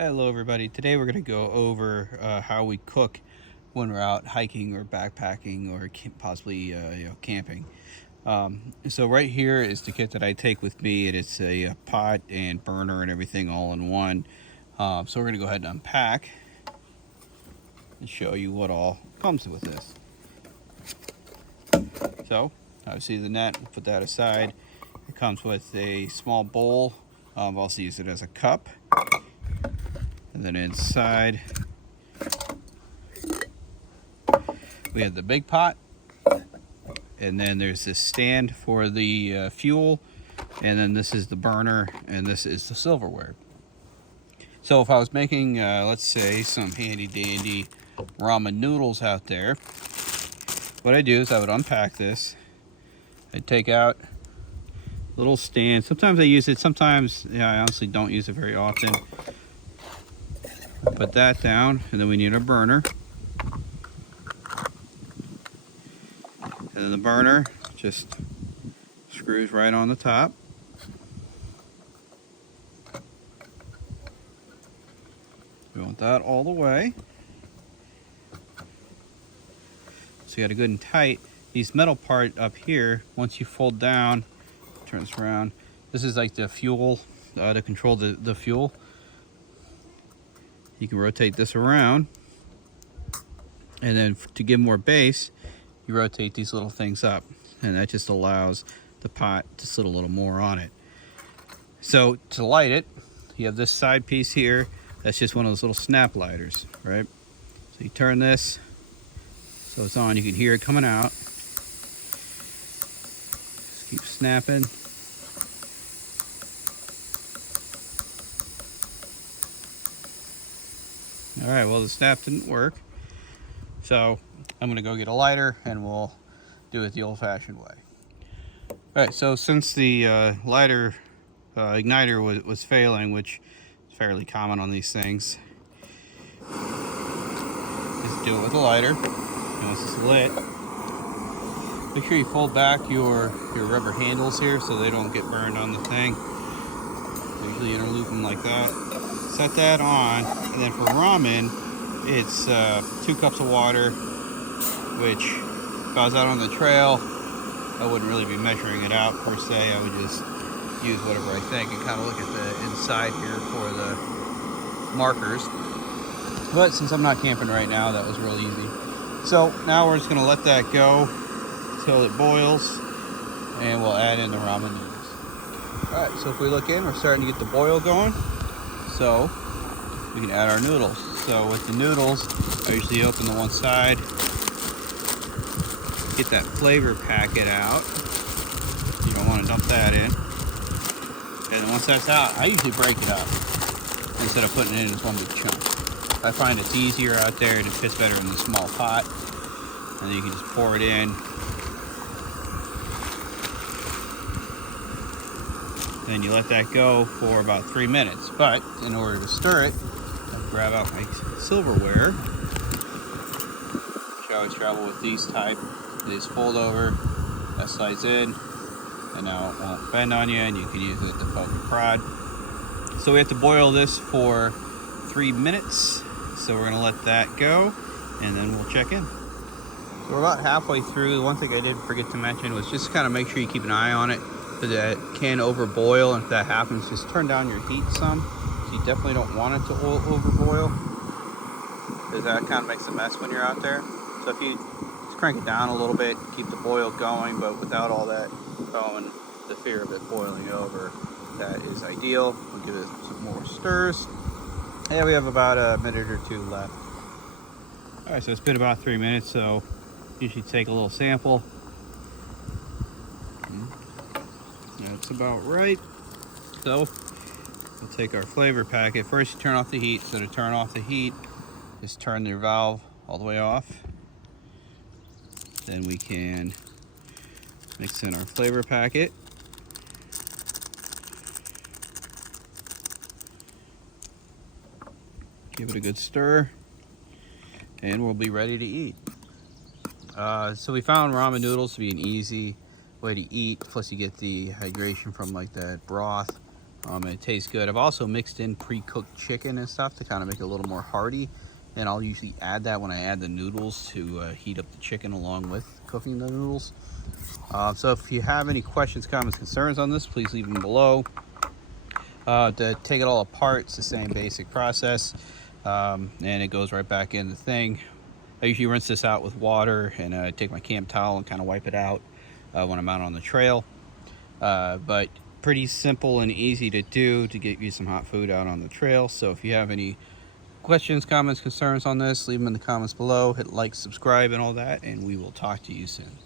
Hello everybody. Today we're going to go over how we cook when we're out hiking or backpacking or possibly camping. So right here is the kit that I take with me. It's a pot and burner and everything all in one. So we're going to go ahead and unpack and show you what all comes with this. So obviously the net, we'll put that aside. It comes with a small bowl. I'll also use it as a cup. And then inside we have the big pot, and then there's this stand for the fuel, and then this is the burner, and this is the silverware. So if I was making, let's say, some handy dandy ramen noodles out there, what I do is I would unpack this. I'd take out a little stand. Sometimes I use it, sometimes I honestly don't use it very often. Put that down, and then we need a burner. And then the burner just screws right on the top. We want that all the way. So you got it good and tight. These metal part up here, once you fold down, turn this around. This is like the fuel, to control the fuel. You can rotate this around, and then to give more base, you rotate these little things up, and that just allows the pot to sit a little more on it. So to light it, you have this side piece here. That's just one of those little snap lighters, right? So you turn this so it's on. You can hear it coming out. Just keep snapping. All right, well, the snap didn't work, so I'm gonna go get a lighter and we'll do it the old-fashioned way. All right, so since the lighter igniter was failing, which is fairly common on these things, just do it with a lighter. And once it's lit, make sure you fold back your rubber handles here so they don't get burned on the thing. Usually interloop them like that. Set that on, and then for ramen, it's 2 cups of water, which if I was out on the trail, I wouldn't really be measuring it out per se. I would just use whatever I think and kind of look at the inside here for the markers. But since I'm not camping right now, that was real easy. So now we're just going to let that go till it boils, and we'll add in the ramen noodles. Alright, so if we look in, we're starting to get the boil going. So we can add our noodles. So with the noodles, I usually open the one side, get that flavor packet out. You don't want to dump that in. And then once that's out, I usually break it up instead of putting it in as one big chunk. I find it's easier out there and it fits better in the small pot. And then you can just pour it in. Then you let that go for about 3 minutes. But in order to stir it, I grab out my silverware, which I always travel with these type. They just fold over, that slides in, and now it won't bend on you, and you can use it to poke and prod. So we have to boil this for 3 minutes. So we're gonna let that go, and then we'll check in. So we're about halfway through. The one thing I did forget to mention was just kind of make sure you keep an eye on it, so that it can overboil, and if that happens, just turn down your heat some. So you definitely don't want it to overboil, because that kind of makes a mess when you're out there. So if you just crank it down a little bit, keep the boil going, but without all that and the fear of it boiling over, that is ideal. We'll give it some more stirs. And we have about a minute or 2 left. All right, so it's been about 3 minutes, so you should take a little sample. That's about right. So we'll take our flavor packet. First, you turn off the heat. So to turn off the heat, just turn your valve all the way off. Then we can mix in our flavor packet. Give it a good stir, and we'll be ready to eat. So we found ramen noodles to be an easy way to eat. Plus you get the hydration from like that broth It tastes good. I've also mixed in pre-cooked chicken and stuff to kind of make it a little more hearty. And I'll usually add that when I add the noodles to heat up the chicken along with cooking the noodles. So if you have any questions, comments, concerns on this, please leave them below. To take it all apart, it's the same basic process. And it goes right back in the thing. I usually rinse this out with water and take my camp towel and kind of wipe it out when I'm out on the trail. But pretty simple and easy to do to get you some hot food out on the trail. So if you have any questions, comments, concerns on this, leave them in the comments below. Hit like, subscribe, and all that, and we will talk to you soon.